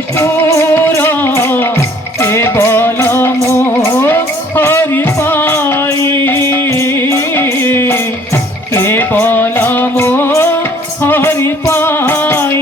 নিষ্ঠুর কেবল হরি পাই কেবল হরি পাই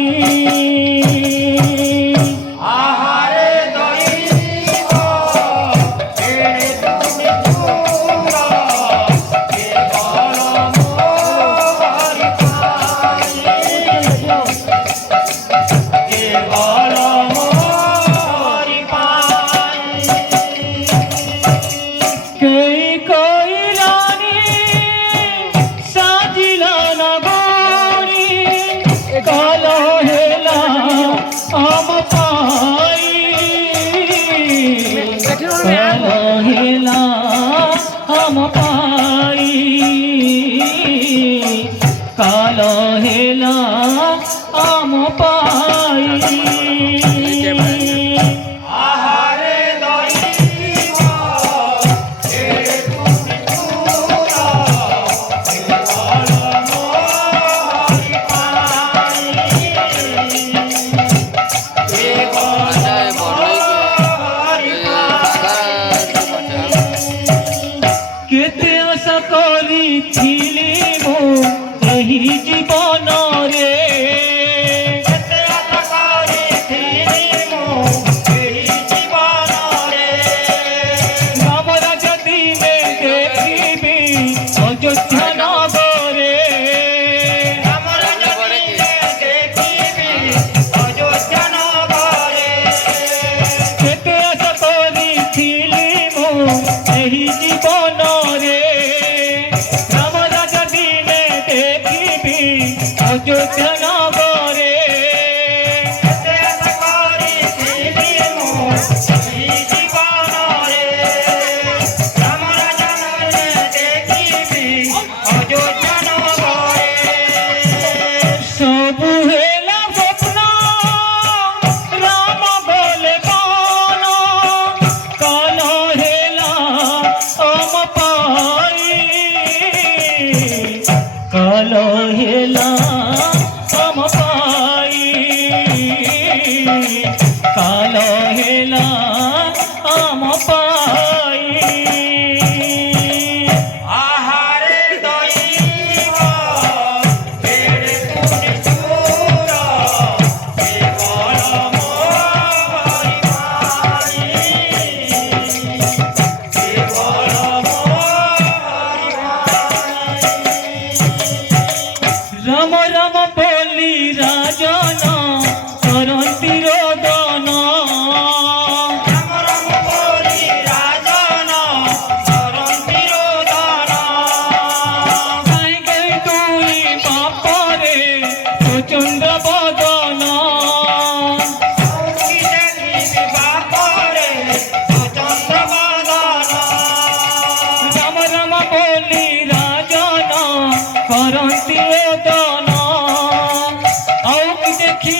হেলা हम पाई काल हेला हम पाई केते आशा करिथिली मो एही जीवन रे केते आशा करिथिली मो एही जीवन रे राम राजा दिने देखिबी अयोध्या नगरे राम राजा दिने देखिबी अयोध्या नगरे केते आशा करिथिली मो एही जीवन अयोध्या नगरे केते आशा करिथिली मो एही जीवन रे राम राजा देखिबी अयोध्या नगरे सबु हेला स्वप्न राम बोले कौन काल हेला हम पाई काल हेला हम पाई काल हेला हम पाई आहारे दैव तेरे निष्ठुर केवल हरि पाई केवल हरि पाई राम राम बोली राजन करंती रोदन राम राम बोली राजन करंती रोदन गाई गाई तुई बापरे प्रचंड बदन बापरे प्रचंड बदन राम राम बोली राजन करंती रोदन देखी